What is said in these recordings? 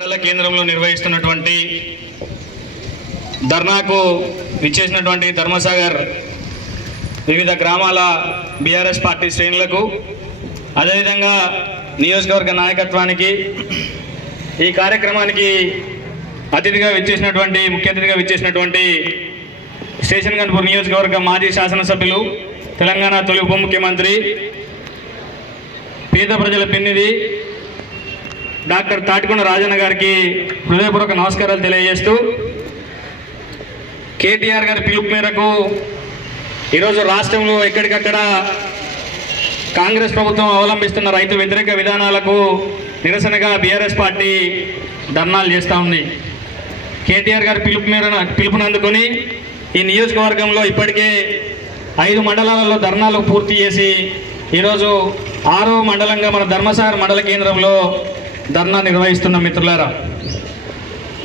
మండల కేంద్రంలో నిర్వహిస్తున్నటువంటి ధర్నాకు విచ్చేసినటువంటి ధర్మసాగర్ వివిధ గ్రామాల బీఆర్ఎస్ పార్టీ శ్రేణులకు అదేవిధంగా నియోజకవర్గ నాయకత్వానికి ఈ కార్యక్రమానికి ముఖ్య అతిథిగా విచ్చేసినటువంటి స్టేషన్ గన్పూర్ నియోజకవర్గ మాజీ శాసనసభ్యులు తెలంగాణ తొలి ఉప ముఖ్యమంత్రి పేద ప్రజల పెన్నిధి డాక్టర్ తాటికొండ రాజన్న గారికి హృదయపూర్వక నమస్కారాలు తెలియజేస్తూ కేటీఆర్ గారి పిలుపు మేరకు ఈరోజు రాష్ట్రంలో ఎక్కడికక్కడ కాంగ్రెస్ ప్రభుత్వం అవలంబిస్తున్న రైతు వ్యతిరేక విధానాలకు నిరసనగా బీఆర్ఎస్ పార్టీ ధర్నాలు చేస్తూ ఉంది. కేటీఆర్ గారి పిలుపునందుకొని ఈ నియోజకవర్గంలో ఇప్పటికే 5 మండలాలలో ధర్నాలు పూర్తి చేసి ఈరోజు 6వ మండలంగా మన ధర్మసాగర్ మండల కేంద్రంలో ధర్నా నిర్వహిస్తున్న మిత్రులారా,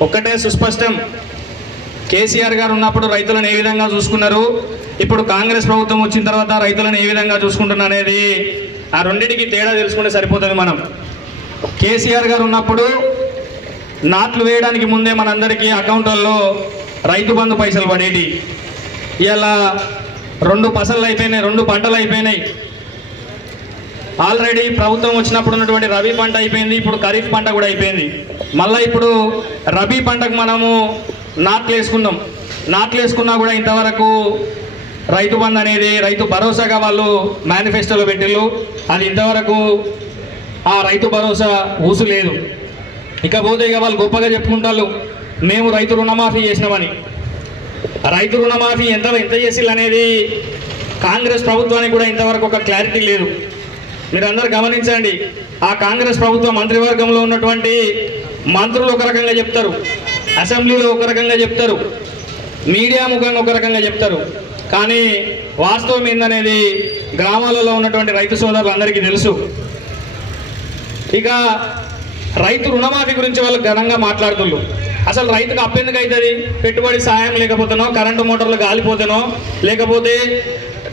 ఒక్కటే సుస్పష్టం. కేసీఆర్ గారు ఉన్నప్పుడు రైతులను ఏ విధంగా చూసుకున్నారు, ఇప్పుడు కాంగ్రెస్ ప్రభుత్వం వచ్చిన తర్వాత రైతులను ఏ విధంగా చూసుకుంటున్నా అనేది ఆ రెండింటికి తేడా తెలుసుకుంటే సరిపోతుంది. మనం కేసీఆర్ గారు ఉన్నప్పుడు నాట్లు వేయడానికి ముందే మనందరికీ అకౌంట్లలో రైతు బంధు పైసలు పడేటి. ఇలా 2 పసలు అయిపోయినాయి, 2 పంటలు అయిపోయినాయి. ఆల్రెడీ ప్రభుత్వం వచ్చినప్పుడు ఉన్నటువంటి రబీ పంట అయిపోయింది, ఇప్పుడు ఖరీఫ్ పంట కూడా అయిపోయింది. మళ్ళీ ఇప్పుడు రబీ పంటకు మనము నాట్లు వేసుకున్నా కూడా ఇంతవరకు రైతు బంధు అనేది రైతు భరోసాగా వాళ్ళు మేనిఫెస్టోలో పెట్టిళ్ళు. అది ఇంతవరకు ఆ రైతు భరోసా ఊసు లేదు. ఇకపోతే ఇక వాళ్ళు గొప్పగా చెప్పుకుంటారు, మేము రైతు రుణమాఫీ చేసినామని. రైతు రుణమాఫీ ఎంత చేసిళ్ళు అనేది కాంగ్రెస్ ప్రభుత్వానికి కూడా ఇంతవరకు ఒక క్లారిటీ లేదు. మీరందరూ గమనించండి. ఆ కాంగ్రెస్ ప్రభుత్వ మంత్రివర్గంలో ఉన్నటువంటి మంత్రులు ఒక రకంగా చెప్తారు, అసెంబ్లీలో ఒక రకంగా చెప్తారు, మీడియా ముఖంగా ఒక రకంగా చెప్తారు. కానీ వాస్తవం ఏందనేది గ్రామాలలో ఉన్నటువంటి రైతు సోదరులు అందరికీ తెలుసు. ఇక రైతు రుణమాఫీ గురించి వాళ్ళు ఘనంగా మాట్లాడుతున్నారు. అసలు రైతుకు అప్పెందుకు అవుతుంది? పెట్టుబడి సాయం లేకపోతేనో, కరెంటు మోటార్లు గాలిపోతేనో, లేకపోతే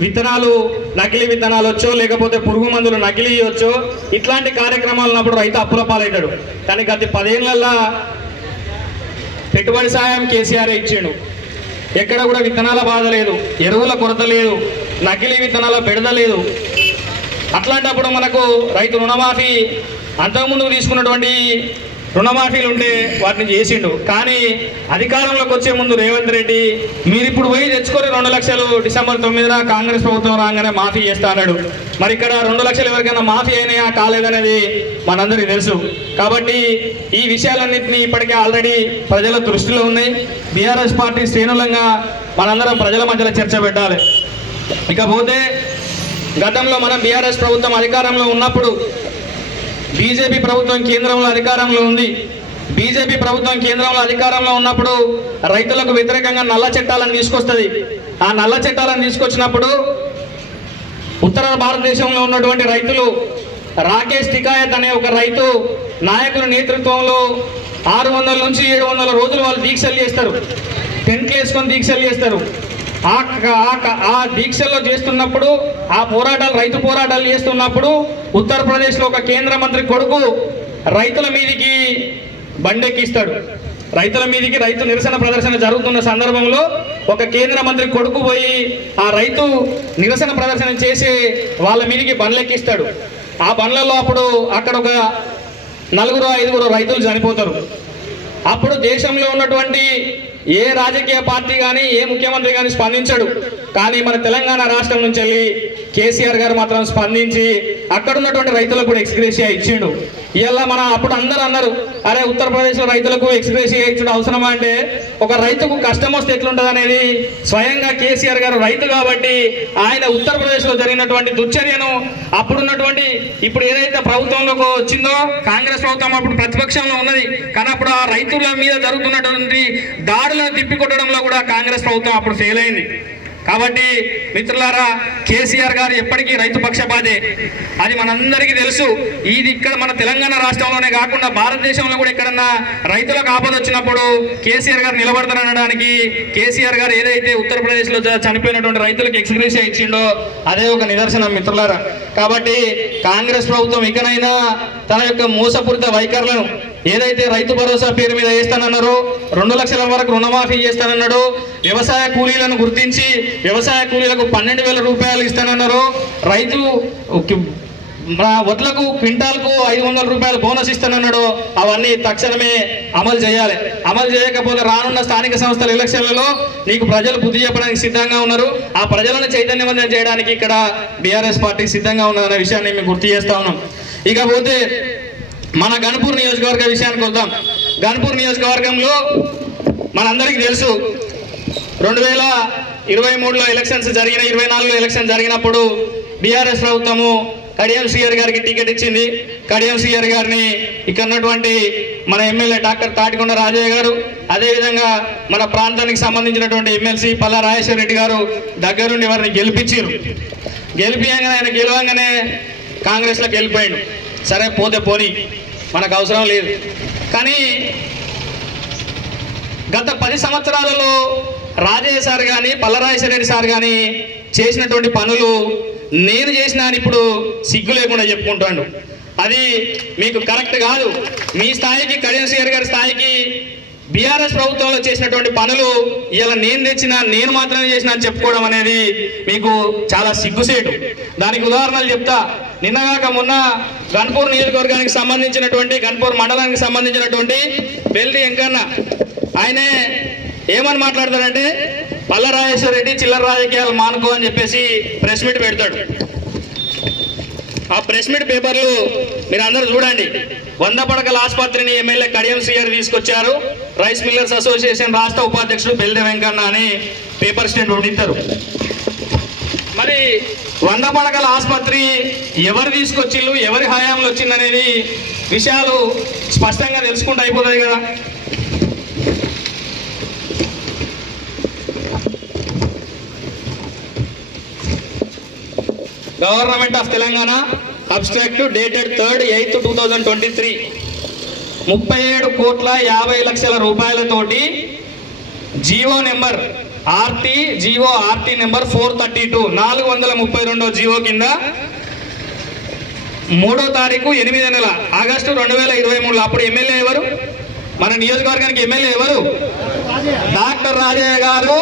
విత్తనాలు నకిలీ విత్తనాలు వచ్చో, లేకపోతే పురుగు మందులు నకిలీ వచ్చో, ఇట్లాంటి కార్యక్రమాలు ఉన్నప్పుడు రైతు అప్పుల పాలవుతాడు. కానీ గత 10 ఏళ్ళల్లో పెట్టుబడి సాయం కేసీఆర్ ఇచ్చిండు. ఎక్కడ కూడా విత్తనాల బాధ లేదు, ఎరువుల కొరత లేదు, నకిలీ విత్తనాల బెడద లేదు. అట్లాంటప్పుడు మనకు రైతు రుణమాఫీ అంతకుముందు తీసుకున్నటువంటి రుణమాఫీలు ఉంటే వాటిని చేసిండు. కానీ అధికారంలోకి వచ్చే ముందు రేవంత్ రెడ్డి మీరు ఇప్పుడు పోయి తెచ్చుకొని 2 లక్షలు డిసెంబర్ 9న కాంగ్రెస్ ప్రభుత్వం రాగానే మాఫీ చేస్తా అన్నాడు. మరి ఇక్కడ 2 లక్షలు ఎవరికైనా మాఫీ అయినాయా కాలేదనేది మనందరికీ తెలుసు. కాబట్టి ఈ విషయాలన్నింటినీ ఇప్పటికే ఆల్రెడీ ప్రజల దృష్టిలో ఉన్నాయి. బీఆర్ఎస్ పార్టీ శ్రేణులంగా మనందరం ప్రజల మధ్యలో చర్చ పెట్టాలి. ఇకపోతే గతంలో మనం బీఆర్ఎస్ ప్రభుత్వం అధికారంలో ఉన్నప్పుడు బీజేపీ ప్రభుత్వం కేంద్రంలో అధికారంలో ఉంది. బీజేపీ ప్రభుత్వం కేంద్రంలో అధికారంలో ఉన్నప్పుడు రైతులకు వ్యతిరేకంగా నల్ల చట్టాలను తీసుకొస్తుంది. ఆ నల్ల చట్టాలను తీసుకొచ్చినప్పుడు ఉత్తర భారతదేశంలో ఉన్నటువంటి రైతులు రాకేష్ టికాయత్ అనే ఒక రైతు నాయకుల నేతృత్వంలో 600 నుంచి 700 రోజులు వాళ్ళు దీక్షలు చేస్తారు, టెంట్లు వేసుకొని దీక్షలు చేస్తారు. ఆ దీక్షల్లో చేస్తున్నప్పుడు, ఆ పోరాటాలు రైతు పోరాటాలు చేస్తున్నప్పుడు ఉత్తరప్రదేశ్లో ఒక కేంద్ర మంత్రి కొడుకు రైతుల మీదికి బండెక్కిస్తాడు. రైతు నిరసన ప్రదర్శన జరుగుతున్న సందర్భంలో ఒక కేంద్ర మంత్రి కొడుకు పోయి ఆ రైతు నిరసన ప్రదర్శన చేసి వాళ్ళ మీదికి బండ్లెక్కిస్తాడు. ఆ బండ్లలో అప్పుడు అక్కడ ఒక 4-5 రైతులు చనిపోతారు. అప్పుడు దేశంలో ఉన్నటువంటి ఏ రాజకీయ పార్టీ కానీ, ఏ ముఖ్యమంత్రి కానీ స్పందించడు. కానీ మన తెలంగాణ రాష్ట్రం నుంచి వెళ్ళి కేసీఆర్ గారు మాత్రం స్పందించి అక్కడ ఉన్నటువంటి రైతులకు కూడా ఎక్స్గ్రేషియా ఇచ్చిండు. ఇలా అప్పుడు అందరూ అన్నారు, అరే ఉత్తరప్రదేశ్లో రైతులకు ఎక్స్గ్రేషియా ఇచ్చడం అవసరమా అంటే, ఒక రైతుకు కష్టం వస్తే ఎట్లుంటుంది అనేది స్వయంగా కేసీఆర్ గారు రైతు కాబట్టి ఆయన ఉత్తరప్రదేశ్లో జరిగినటువంటి దుశ్చర్యను అప్పుడున్నటువంటి ఇప్పుడు ఏదైతే ప్రభుత్వంలోకి వచ్చిందో కాంగ్రెస్ ప్రభుత్వం అప్పుడు ప్రతిపక్షంలో ఉన్నది, కానీ అప్పుడు ఆ రైతుల మీద జరుగుతున్నటువంటి దాడులను తిప్పికొట్టడంలో కూడా కాంగ్రెస్ ప్రభుత్వం అప్పుడు ఫెయిల్ అయింది. కాబట్టి మిత్రులారా, కేసీఆర్ గారు ఎప్పటికీ రైతు పక్షపాతే, అది మనందరికీ తెలుసు. ఇది ఇక్కడ మన తెలంగాణ రాష్ట్రంలోనే కాకుండా భారతదేశంలో కూడా ఎక్కడన్నా రైతులకు ఆపద వచ్చినప్పుడు కేసీఆర్ గారు నిలబడతారనడానికి కేసీఆర్ గారు ఏదైతే ఉత్తరప్రదేశ్లో చనిపోయినటువంటి రైతులకు ఎక్స్గ్రేషియా ఇచ్చిండో అదే ఒక నిదర్శనం మిత్రులారా. కాబట్టి కాంగ్రెస్ ప్రభుత్వం ఇకనైనా తన యొక్క మోసపూరిత వైఖరులను ఏదైతే రైతు భరోసా పేరు మీద వేస్తానన్నారో 2 లక్షల వరకు రుణమాఫీ చేస్తానన్నాడో, వ్యవసాయ కూలీలను గుర్తించి వ్యవసాయ కూలీలకు 12,000 రూపాయలు ఇస్తానన్నారో, రైతు వడ్లకు క్వింటాల్కు 500 రూపాయలు బోనస్ ఇస్తానన్నాడో అవన్నీ తక్షణమే అమలు చేయాలి. అమలు చేయకపోతే రానున్న స్థానిక సంస్థల ఎలక్షన్లలో నీకు ప్రజలు బుద్ధి చెప్పడానికి సిద్ధంగా ఉన్నారు. ఆ ప్రజలను చైతన్యవంతం చేయడానికి ఇక్కడ బీఆర్ఎస్ పార్టీ సిద్ధంగా ఉన్నదనే విషయాన్ని మేము గుర్తు చేస్తా ఉన్నాం. ఇకపోతే మన గన్పూర్ నియోజకవర్గ విషయానికి వద్దాం. గన్పూర్ నియోజకవర్గంలో మనందరికీ తెలుసు 2023లో ఎలక్షన్స్ జరిగిన 24లో ఎలక్షన్ జరిగినప్పుడు బీఆర్ఎస్ ప్రభుత్వము కడియం శ్రీహరి గారికి టికెట్ ఇచ్చింది. కడియం శ్రీహరి గారిని ఇక్కడ ఉన్నటువంటి మన ఎమ్మెల్యే డాక్టర్ తాటికొండ రాజయ్య గారు, అదేవిధంగా మన ప్రాంతానికి సంబంధించినటువంటి ఎమ్మెల్సీ పల్లా రాజేశ్వర రెడ్డి గారు దగ్గరుండి వారిని గెలిపించారు. గెలిపియంగానే ఆయన గెలవంగానే కాంగ్రెస్లోకి వెళ్ళిపోయాడు. సరే పోతే పోని, మనకు అవసరం లేదు. కానీ గత 10 సంవత్సరాలలో రాజయ్య సార్ కానీ పల్లరాజేశ్వర రెడ్డి సార్ కానీ చేసినటువంటి పనులు నేను చేసిన అని ఇప్పుడు సిగ్గు లేకుండా చెప్పుకుంటాను. అది మీకు కరెక్ట్ కాదు. మీ స్థాయికి కడియం శ్రీహరి గారి స్థాయికి బీఆర్ఎస్ ప్రభుత్వంలో చేసినటువంటి పనులు ఇలా నేను మాత్రమే చేసిన అని చెప్పుకోవడం అనేది మీకు చాలా సిగ్గుసేటు. దానికి ఉదాహరణలు చెప్తా. నిన్నగాక మొన్న గన్పూర్ నియోజకవర్గానికి సంబంధించినటువంటి గన్పూర్ మండలానికి సంబంధించినటువంటి బెల్లి వెంకన్న ఆయనే ఏమని మాట్లాడతాడంటే పల్లరాజేశ్వర రెడ్డి చిల్లర రాజకీయాలు మానుకో అని చెప్పేసి ప్రెస్ మీట్ పెడతాడు. ఆ ప్రెస్ మీట్ పేపర్లు మీరు అందరూ చూడండి. 100 పడకల ఆసుపత్రిని ఎమ్మెల్యే కడియం శ్రీహరి తీసుకొచ్చారు. రైస్ మిల్లర్స్ అసోసియేషన్ రాష్ట్ర ఉపాధ్యక్షుడు బెల్లి వెంకన్న అని పేపర్ స్టేట్మెంట్ ఇస్తారు. మరి 100 పడకల ఆసుపత్రి ఎవరు తీసుకొచ్చిళ్ళు, ఎవరి హయాంలో వచ్చిందనేది విషయాలు స్పష్టంగా తెలుసుకుంటూ అయిపోతుంది కదా. Government of Telangana abstract dated 3rd 8th 2023 37,50,00,000 రూపాయలతోటి GO number RT number 432 432 GO కింద 3వ తారీఖు 8వ నెల ఆగస్టు 2023లో అప్పుడు ఎమ్మెల్యే ఎవరు? మన నియోజకవర్గానికి ఎమ్మెల్యే ఎవరు? డాక్టర్ రాజయ్య గారు.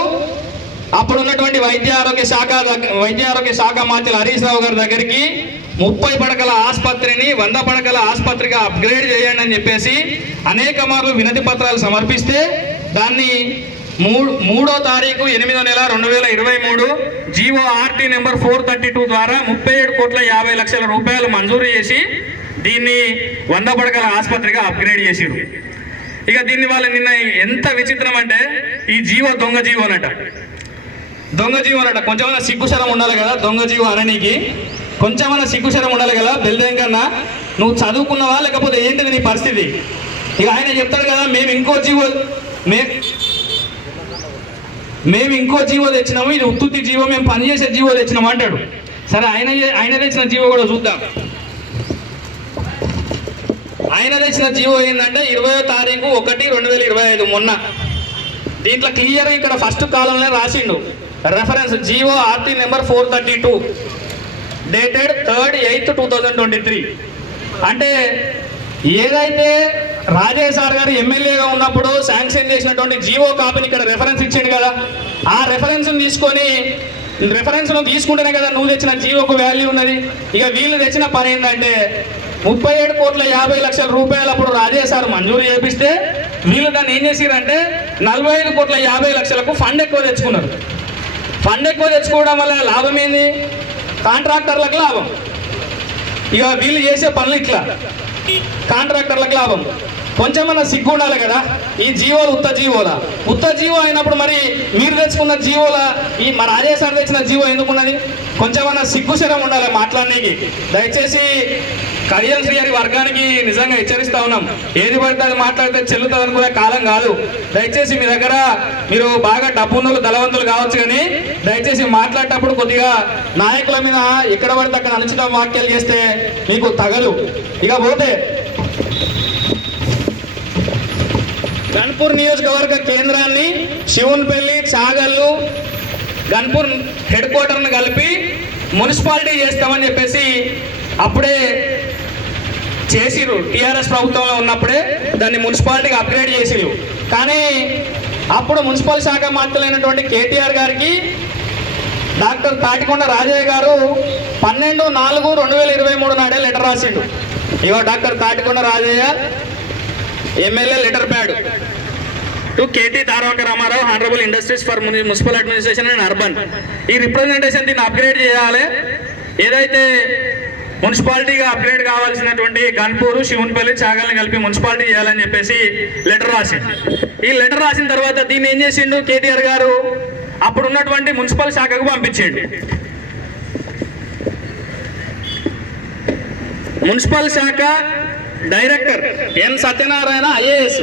అప్పుడు ఉన్నటువంటి వైద్య ఆరోగ్య శాఖ మంత్రి హరీష్ రావు గారి దగ్గరికి 30 పడకల ఆసుపత్రిని 100 పడకల ఆసుపత్రిగా అప్గ్రేడ్ చేయండి అని చెప్పేసి అనేక మార్లు వినతి పత్రాలు సమర్పిస్తే దాన్ని 3వ తారీఖు 8వ నెల 2023 జీవో ఆర్టీ నెంబర్ 432 ద్వారా 37,50,00,000 రూపాయలు మంజూరు చేసి దీన్ని 100 పడకల ఆసుపత్రిగా అప్గ్రేడ్ చేసిరు. ఇక దీన్ని వాళ్ళు నిన్న ఎంత విచిత్రం అంటే ఈ జీవో దొంగ జీవోనట. కొంచెమైనా సిగ్గుశరం ఉండాలి కదా. దొంగ జీవో అననీకి కొంచెమైనా సిగ్గుశరం ఉండాలి కదా. బెల్దెంకన్నా నువ్వు చదువుకున్నావా లేకపోతే ఏంటిది నీ పరిస్థితి? ఇక ఆయన చెప్తాడు కదా మేము ఇంకో జీవో తెచ్చినాము, ఇది ఉత్తుత్తి జీవో, మేము పనిచేసే జీవో తెచ్చినాము అంటాడు. సరే ఆయన తెచ్చిన జీవో కూడా చూద్దాం. ఆయన తెచ్చిన జీవో ఏంటంటే 20వ తారీఖు 1/2025 మొన్న. దీంట్లో క్లియర్ ఇక్కడ ఫస్ట్ కాలంలో రాసిండు reference GO RT number 432 dated 3rd 8th 2023. అంటే ఏదైతే రాజయ్య సార్ గారు ఎమ్మెల్యేగా ఉన్నప్పుడు శాంక్షన్ చేసినటువంటి జీవో కాపీని ఇక్కడ రెఫరెన్స్ ఇచ్చిండు కదా. ఆ రెఫరెన్స్ను తీసుకుంటేనే కదా నువ్వు తెచ్చిన జీవోకు వాల్యూ ఉన్నది. ఇక వీళ్ళు తెచ్చిన పని ఏంటంటే 37,50,00,000 రూపాయలు అప్పుడు రాజయ్య సార్ మంజూరు చేపిస్తే వీళ్ళు దాన్ని ఏం చేసిరంటే 45,50,00,000కు ఫండ్ ఎక్కువ తెచ్చుకున్నారు. ఫండ్ ఎక్కువ తెచ్చుకోవడం వల్ల లాభం ఏంది? కాంట్రాక్టర్లకు లాభం. ఇక వీళ్ళు చేసే పనులు ఇట్లా కాంట్రాక్టర్లకు లాభం. కొంచెమన్నా సిగ్గు ఉండాలి కదా. ఈ జీవోలు ఉత్త జీవో అయినప్పుడు మరి మీరు తెచ్చుకున్న జీవోల ఈ మా రాజయ్య సార్ తెచ్చిన జీవో ఎందుకున్నది? కొంచెమన్నా సిగ్గుశరం ఉండాలి మాట్లాడడానికి. దయచేసి కడియం శ్రీహరి వర్గానికి నిజంగా హెచ్చరిస్తా ఉన్నాం. ఏది పడితే అది మాట్లాడితే చెల్లుతుంది అనుకునే కాలం కాదు. దయచేసి మీ దగ్గర మీరు బాగా డబ్బున్నోళ్ళు ధనవంతులు కావచ్చు, కానీ దయచేసి మాట్లాడేటప్పుడు కొద్దిగా నాయకుల మీద ఎక్కడ పడితే అక్కడ అనుచిత వ్యాఖ్యలు చేస్తే మీకు తగలు. ఇక పోతే గన్పూర్ నియోజకవర్గ కేంద్రాన్ని శివున్పల్లి, చాగల్లు, గన్పూర్ హెడ్ క్వార్టర్ను కలిపి మున్సిపాలిటీ చేస్తామని చెప్పేసి అప్పుడే చేసిర్రు. టీఆర్ఎస్ ప్రభుత్వంలో ఉన్నప్పుడే దాన్ని మున్సిపాలిటీకి అప్గ్రేడ్ చేసిర్రు. కానీ అప్పుడు మున్సిపల్ శాఖ మంత్రులైనటువంటి కేటీఆర్ గారికి డాక్టర్ తాటికొండ రాజయ్య గారు 12/4/2023 నాడే లెటర్ రాసిండు. ఇవో doctor Tatikonda Rajaiah MLA letter pad to KT Taraka Rama Rao honourable industries for municipal administration and urban. ఈ రిప్రజెంటేషన్ దీన్ని అప్గ్రేడ్ చేయాలి. ఏదైతే మున్సిపాలిటీగా అప్గ్రేడ్ కావాల్సినటువంటి గన్పూరు, శివునిపల్లి, చాగల్ని కలిపి మున్సిపాలిటీ చేయాలని చెప్పేసి లెటర్ రాసిండు. ఈ లెటర్ రాసిన తర్వాత దీన్ని ఏం చేసిండు కేటీఆర్ గారు, అప్పుడు ఉన్నటువంటి మున్సిపల్ శాఖకు పంపించిండు. మున్సిపల్ శాఖ director N Satyanarayana IAS,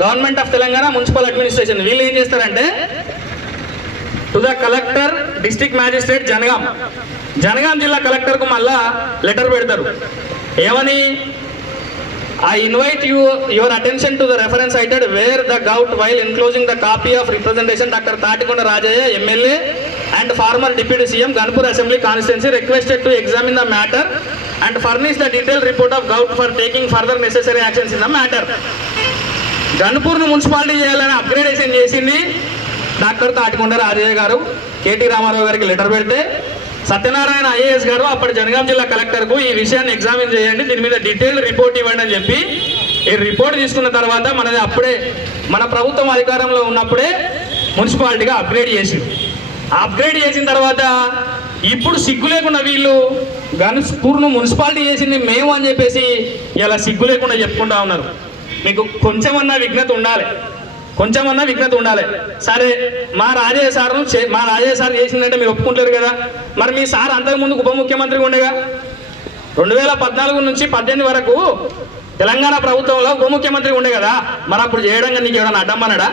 government of Telangana municipal administration, వీళ్ళు ఏం చేస్తారంటే to the collector district magistrate Jangaon జిల్లా కలెక్టర్కు మళ్ళా లెటర్ పెడతారు. ఏమని, I invite your attention to the reference cited where the gout while enclosing the copy of representation Dr. Tatikonda Rajaya MLA and former Deputy CM Ganpur Assembly Constituency requested to examine the matter and furnish the detailed report of gout for taking further necessary actions in the matter. గన్పూర్ను municipality చేయాలని upgradation చేసింది doctor Tatikonda Rajaiah garu. KT Ramarao గారికి letter పెడితే Satyanarayana IAS గారు అప్పటి జనగాం జిల్లా కలెక్టర్కు ఈ విషయాన్ని ఎగ్జామిన్ చేయండి, దీని మీద డీటెయిల్డ్ రిపోర్ట్ ఇవ్వండి అని చెప్పి ఈ రిపోర్ట్ తీసుకున్న తర్వాత మనది అప్పుడే మన ప్రభుత్వం అధికారంలో ఉన్నప్పుడే మున్సిపాలిటీగా అప్గ్రేడ్ చేసింది. అప్గ్రేడ్ చేసిన తర్వాత ఇప్పుడు సిగ్గు లేకుండా వీళ్ళు గన్పూర్ను మున్సిపాలిటీ చేసింది మేము అని చెప్పేసి ఇలా సిగ్గు లేకుండా చెప్పుకుంటా ఉన్నారు. మీకు కొంచెమన్నా విఘ్నత ఉండాలి. సరే, మా రాజయ్య సార్ చేసిందంటే మీరు ఒప్పుకుంటారు కదా. మరి మీ సార్ అంతకుముందు ఉప ముఖ్యమంత్రిగా ఉండేగా. 2014 నుంచి 18 వరకు తెలంగాణ ప్రభుత్వంలో ఉప ముఖ్యమంత్రి ఉండే కదా. మరి అప్పుడు చేయడంగా నీకు ఎవడన్నా అడ్డమ్మన్నాడా?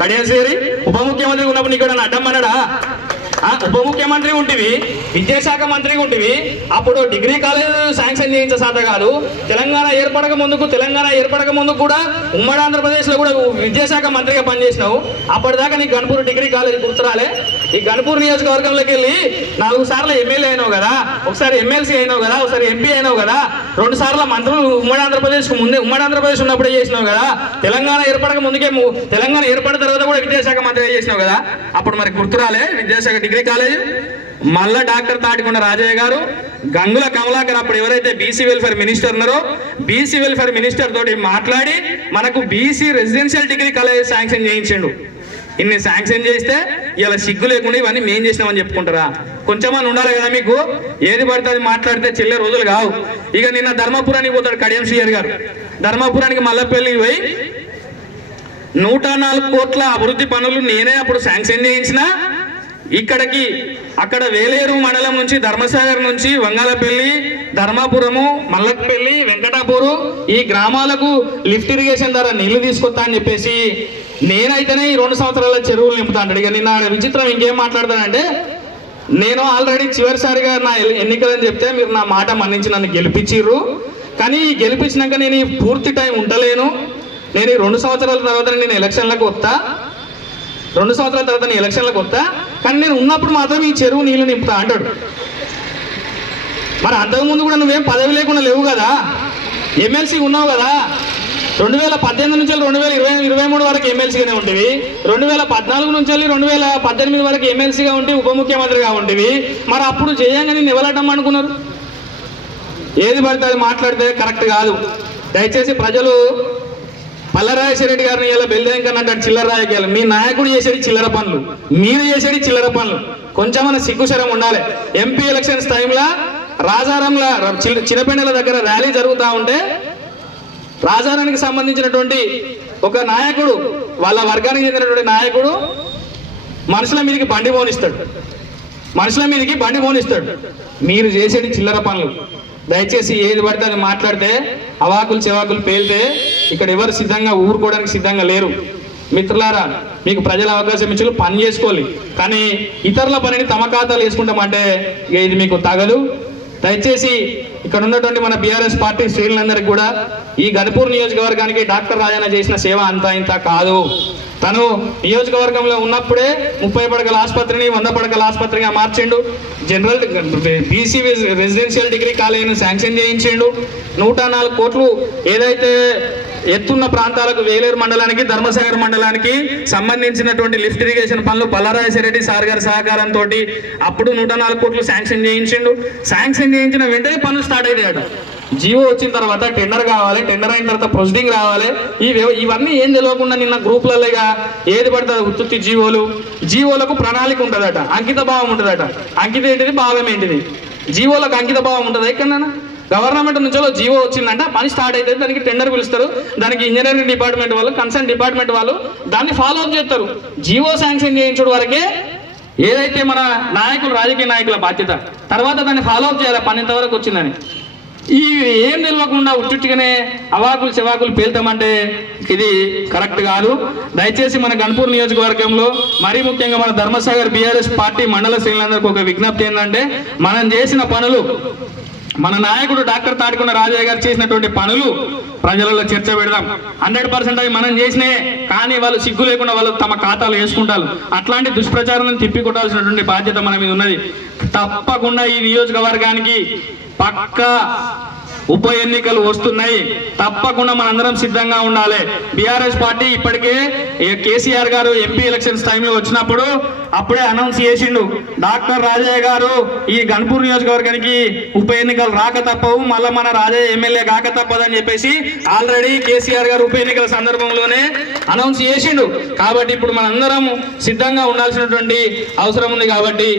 కడియసేరి ఉప ముఖ్యమంత్రి ఉన్నప్పుడు నీకు ఎవడన్నా అడ్డమ్మన్నాడా? ఉప ముఖ్యమంత్రి ఉంటివి, విద్యాశాఖ మంత్రిగా ఉంటివి, అప్పుడు డిగ్రీ కాలేజ్ శాంక్షన్ చేయించే సాధ కాదు. తెలంగాణ ఏర్పడక ముందుకు కూడా ఉమ్మడి ఆంధ్రప్రదేశ్లో కూడా విద్యాశాఖ మంత్రిగా పనిచేసినావు. అప్పటిదాకా నీకు గన్పూర్ డిగ్రీ కాలేజ్ గుర్తురాలే. ఈ గన్పూర్ నియోజకవర్గంలోకి వెళ్ళి 4 సార్లు ఎమ్మెల్యే అయినావు కదా, ఒకసారి ఎమ్మెల్సీ అయినావు కదా, ఒకసారి ఎంపీ అయినావు కదా, 2 సార్లు మంత్రులు ఉమ్మడి ఆంధ్రప్రదేశ్ ఉన్నప్పుడే చేసినావు కదా. తెలంగాణ ఏర్పడిన తర్వాత కూడా విద్యాశాఖ మంత్రిగా చేసినావు కదా. అప్పుడు మరి గుర్తురాలే విద్యాశాఖ డిగ్రీ కాలేజ్. మళ్ళా డాక్టర్ తాటికొండ రాజయ్య గారు గంగుల కమలాకర్ అప్పుడు ఎవరైతే బీసీ వెల్ఫేర్ మినిస్టర్ ఉన్నారో బీసీ వెల్ఫేర్ మినిస్టర్ తోటి మాట్లాడి మనకు BC residential degree college sanction చేయించిండు. ఇన్ని శాంక్షన్ చేస్తే ఇలా సిగ్గు లేకుండా ఇవన్నీ మేం చేసినామని చెప్పుకుంటారా? కొంచెమని ఉండాలి కదా మీకు. ఏది పడితే అది మాట్లాడితే చెల్లే రోజులు కావు. ఇక నిన్న ధర్మపురానికి పోతాడు కడియం శ్రీయర్ గారు. ధర్మపురానికి మల్లపల్లి పోయి 104 కోట్ల అభివృద్ధి పనులు నేనే అప్పుడు శాంక్షన్ చేయించిన. అక్కడ వేలేరు మండలం నుంచి ధర్మసాగర్ నుంచి వంగాలపల్లి, ధర్మాపురము, మల్లపల్లి, వెంకటాపూరు ఈ గ్రామాలకు లిఫ్ట్ ఇరిగేషన్ ద్వారా నీళ్లు తీసుకొస్తా అని చెప్పేసి నేనైతేనే ఈ 2 సంవత్సరాల చెరువులు నింపుతా అంటాడు. ఇక నిన్న విచిత్రం ఇంకేం మాట్లాడతానంటే, నేను ఆల్రెడీ చివరిసారిగా నా ఎన్నికలని చెప్తే మీరు నా మాట మన్నించి నన్ను గెలిపించిర్రు. కానీ గెలిపించినాక నేను ఈ పూర్తి టైం ఉండలేను. నేను ఈ 2 సంవత్సరాల తర్వాత నేను ఎలక్షన్లకు వస్తా. కానీ నేను ఉన్నప్పుడు మాత్రం ఈ చెరువు నీళ్లు నింపుతా అంటాడు. మరి అంతకుముందు కూడా నువ్వేం పదవి లేకుండా లేవు కదా, ఎమ్మెల్సీ ఉన్నావు కదా. 2018 నుంచి 2023 వరకు ఎమ్మెల్సీగానే ఉంటివి. 2014 నుంచి 2018 వరకు ఎమ్మెల్సీగా ఉంటే ఉప ముఖ్యమంత్రిగా ఉంటివి. మరి అప్పుడు చేయంగా నేను ఎవరటం అనుకున్నారు? ఏది పడితే అది మాట్లాడితే కరెక్ట్ కాదు. దయచేసి ప్రజలు పల్లరాజశేఖర గారిని ఇలా బెల్దేంకర్ అంటాడు చిల్లర రాజకీయాలు. మీ నాయకుడు చేసేది చిల్లర పనులు, మీరు చేసేది చిల్లర పనులు. కొంచెమన్నా సిగ్గుశరం ఉండాలి. ఎంపీ ఎలక్షన్స్ టైంలో రాజారంలో చిన్నపెండల దగ్గర ర్యాలీ జరుగుతూ ఉంటే రాజారానికి సంబంధించినటువంటి ఒక నాయకుడు, వాళ్ళ వర్గానికి చెందినటువంటి నాయకుడు మనుషుల మీదకి బండి పోనిస్తాడు. మీరు చేసేది చిల్లర పనులు. దయచేసి ఏది పడితే అది మాట్లాడితే అవాకులు చెవాకులు పేలితే ఇక్కడ ఎవరు ఊరుకోవడానికి సిద్ధంగా లేరు. మిత్రులారా, మీకు ప్రజల అవకాశం ఇచ్చి పని చేసుకోవాలి, కానీ ఇతరుల పనిని తమ ఖాతాలు వేసుకుంటామంటే ఇది మీకు తగదు. దయచేసి ఇక్కడ ఉన్నటువంటి మన బీఆర్ఎస్ పార్టీ శ్రేణులందరికీ కూడా ఈ గన్పూర్ నియోజకవర్గానికి డాక్టర్ రాజన్న చేసిన సేవ అంతా ఇంత కాదు. తను నియోజకవర్గంలో ఉన్నప్పుడే 30 పడకల ఆసుపత్రిని 100 పడకల ఆసుపత్రిగా మార్చిండు. జనరల్ బీసీ రెసిడెన్షియల్ డిగ్రీ కాలేజీని శాంక్షన్ చేయించిండు. 104 కోట్లు ఏదైతే ఎత్తున్న ప్రాంతాలకు వేలేరు మండలానికి ధర్మసాగర్ మండలానికి సంబంధించినటువంటి లిఫ్ట్ ఇరిగేషన్ పనులు పల్లారాజశేరెడ్డి సార్ గారి సహకారంతో అప్పుడు 104 కోట్లు శాంక్షన్ చేయించిండు. శాంక్షన్ చేయించిన వెంటనే పనులు స్టార్ట్ అయ్యాడు. జియో వచ్చిన తర్వాత టెండర్ కావాలి, టెండర్ అయిన తర్వాత ప్రొసీడింగ్ రావాలి. ఇవన్నీ ఏం తెలియకుండా నిన్న గ్రూపులలోగా ఏది పడుతుంది ఉత్తుత్తి జీవోలకు ప్రణాళిక ఉంటుందట, అంకిత భావం ఉంటుందట. అంకిత ఏంటిది, భావం ఏంటిది? జీవోలకు అంకిత భావం ఉంటుంది. ఎక్కడన్నా గవర్నమెంట్ నుంచో జీవో వచ్చిందంటే పని స్టార్ట్ అవుతుంది, దానికి టెండర్ పిలుస్తారు, దానికి ఇంజనీరింగ్ డిపార్ట్మెంట్ వాళ్ళు, కన్సర్న్ డిపార్ట్మెంట్ వాళ్ళు దాన్ని ఫాలో అప్ చేస్తారు. జీవో శాంక్షన్ చేయించడం వరకే ఏదైతే మన నాయకులు, రాజకీయ నాయకుల బాధ్యత. తర్వాత దాన్ని ఫాలో అప్ చేయాలి పని ఇంతవరకు వచ్చిందని. ఈ ఏం తెలియకుండా ఉట్టుగానే అవాకులు చెవాకులు పేల్తామంటే ఇది కరెక్ట్ కాదు. దయచేసి మన గన్పూర్ నియోజకవర్గంలో మరీ ముఖ్యంగా మన ధర్మసాగర్ బీఆర్ఎస్ పార్టీ మండల శ్రేణులందరికీ ఒక విజ్ఞప్తి ఏంటంటే, మనం చేసిన పనులు, మన నాయకుడు డాక్టర్ తాడికొండ రాజయ్య గారు చేసినటువంటి పనులు ప్రజలలో చర్చ పెడదాం. 100% అవి మనం చేసినే, కానీ వాళ్ళు సిగ్గు లేకుండా వాళ్ళు తమ ఖాతాలు వేసుకుంటారు. అట్లాంటి దుష్ప్రచారాలను తిప్పికొట్టాల్సినటువంటి బాధ్యత మన మీద ఉన్నది. తప్పకుండా ఈ నియోజకవర్గానికి పక్కా ఉప ఎన్నికలు వస్తున్నాయి. తప్పకుండా మనందరం సిద్ధంగా ఉండాలి. బీఆర్ఎస్ పార్టీ ఇప్పటికే కేసీఆర్ గారు ఎంపీ ఎలక్షన్స్ టైంలో వచ్చినప్పుడు అప్పుడే అనౌన్స్ చేసిండు, డాక్టర్ రాజయ్య గారు ఈ గన్పూర్ నియోజకవర్గానికి ఉప ఎన్నికలు రాక తప్పవు, మళ్ళీ మన రాజయ్య ఎమ్మెల్యే కాక తప్పదని చెప్పేసి ఆల్రెడీ కేసీఆర్ గారు ఉప ఎన్నికల సందర్భంలోనే అనౌన్స్ చేసిండు. కాబట్టి ఇప్పుడు మనందరం సిద్ధంగా ఉండాల్సినటువంటి అవసరం ఉంది. కాబట్టి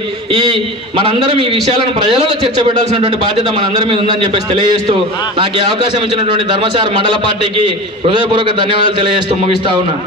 మనందరం ఈ విషయాలను ప్రజలలో చర్చ పెట్టాల్సినటువంటి బాధ్యత మనందరి మీద ఉందని చెప్పేసి తెలియజేస్తూ, నాకు ఈ అవకాశం ఇచ్చినటువంటి ధర్మసాగర్ మండల పార్టీకి హృదయపూర్వక ధన్యవాదాలు తెలియజేస్తూ ముగిస్తా ఉన్నా.